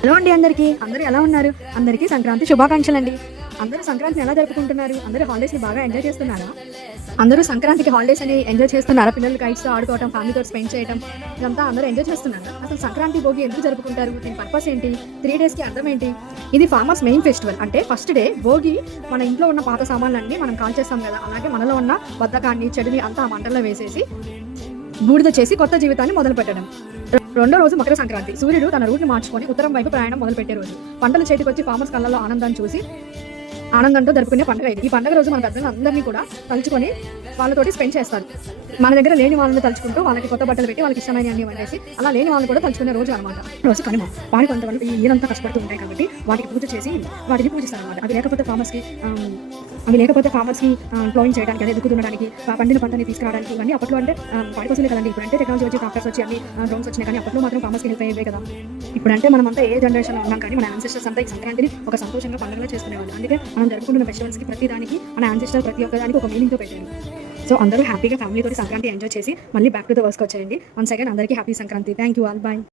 Hello అండి, అందరూ ఎలా ఉన్నారు? అందరికీ సంక్రాంతి శుభాకాంక్షలు అండి. అందరూ సంక్రాంతిని ఎలా జరుపుకుంటున్నారు? అందరూ హాలిడేస్ని బాగా ఎంజాయ్ చేస్తున్నారా? అందరూ సంక్రాంతికి హాలిడేస్ అని ఎంజాయ్ చేస్తున్నారా? పిల్లలు కైట్స్తో ఆడుకోవడం, ఫ్యామిలీతో స్పెండ్ చేయడం, ఇదంతా అందరూ ఎంజాయ్ చేస్తున్నారా? అసలు సంక్రాంతి భోగి ఎందుకు జరుపుకుంటారు? దీని పర్పస్ ఏంటి? 3 డేస్కి అర్థం ఏంటి? ఇది ఫార్మర్స్ మెయిన్ ఫెస్టివల్. అంటే ఫస్ట్ డే భోగి, మన ఇంట్లో ఉన్న పాత సామాన్లన్నీ మనం కాల్చేస్తాం కదా, అలాగే మనలో ఉన్న బద్ధకాన్ని, చెడుని అంతా ఆ మంటల్లో వేసేసి బూడిద చేసి కొత్త జీవితాన్ని మొదలు పెట్టడం. రెండో రోజు మకర సంక్రాంతి. సూర్యుడు తన రూట్ని మార్చుకొని ఉత్తరం వైపు ప్రయాణం మొదలుపెట్టే రోజు. పంటలు చేతికొచ్చి ఫార్మర్స్ కళ్ళలో ఆనందాన్ని చూసి ఆనందంతో జరుపుకునే పండుగ ఇది. ఈ పండుగ రోజు మన పెద్దలు అందరినీ కూడా తలుచుకొని వాళ్ళతోటి స్పెండ్ చేస్తారు. మన దగ్గర లేని వాళ్ళని తలుచుకుంటూ వాళ్ళకి కొత్త బట్టలు పెట్టి వాళ్ళకి ఇష్టమైన అన్ని వండేసి అలా లేని వాళ్ళని కూడా తలుచుకునే రోజు అనమాట. రోజు కనుమ. వాడి కొంతమంది ఈ ఈరంతా కష్టపడుతూ ఉంటాయి కాబట్టి వాటికి పూజ చేసి వాటిని పూజిస్తారు అనమాట. అవి లేకపోతే ఫార్మర్స్కి ప్లాయింగ్ చేయడానికి, అదే దుక్కు దున్నడానికి, పండిన పంటని తీసుకురావడానికి, ఇవన్నీ అప్పట్లో అంటే పాడి పశువులే కదండి. ఇప్పుడు అంటే టెక్నాలజీ వచ్చి, ట్రాక్టర్స్ వచ్చి, అన్ని డ్రోన్స్ వచ్చినాయి. కానీ అప్పట్లో మాత్రం ఫార్మర్స్కి హెల్ప్ అయ్యేవే కదా. ఇప్పుడంటే మనం అంతా ఏ జనరేషన్లో ఉన్నాం, కానీ మన యాన్సిస్టర్స్ అంతా ఈ సంక్రాంతిని ఒక సంతోషంగా పండుగలో చేసుకునేవాళ్ళు. అందుకే మనం జరుపుకుంటున్న ఫెస్టివల్స్కి ప్రతి దానికి మన యాన్సిస్టర్ ప్రతి ఒక్కదానికి ఒక మీనింగ్తో పెట్టారు. సో అందరూ హ్యాపీగా ఫ్యామిలీతో సంక్రాంతి ఎంజాయ్ చేసి మళ్ళీ బ్యాక్ టు ద వర్క్కి వచ్చేయండి. వన్స్ అగైన్ అందరికీ happy Sankranti. Thank you all. Bye.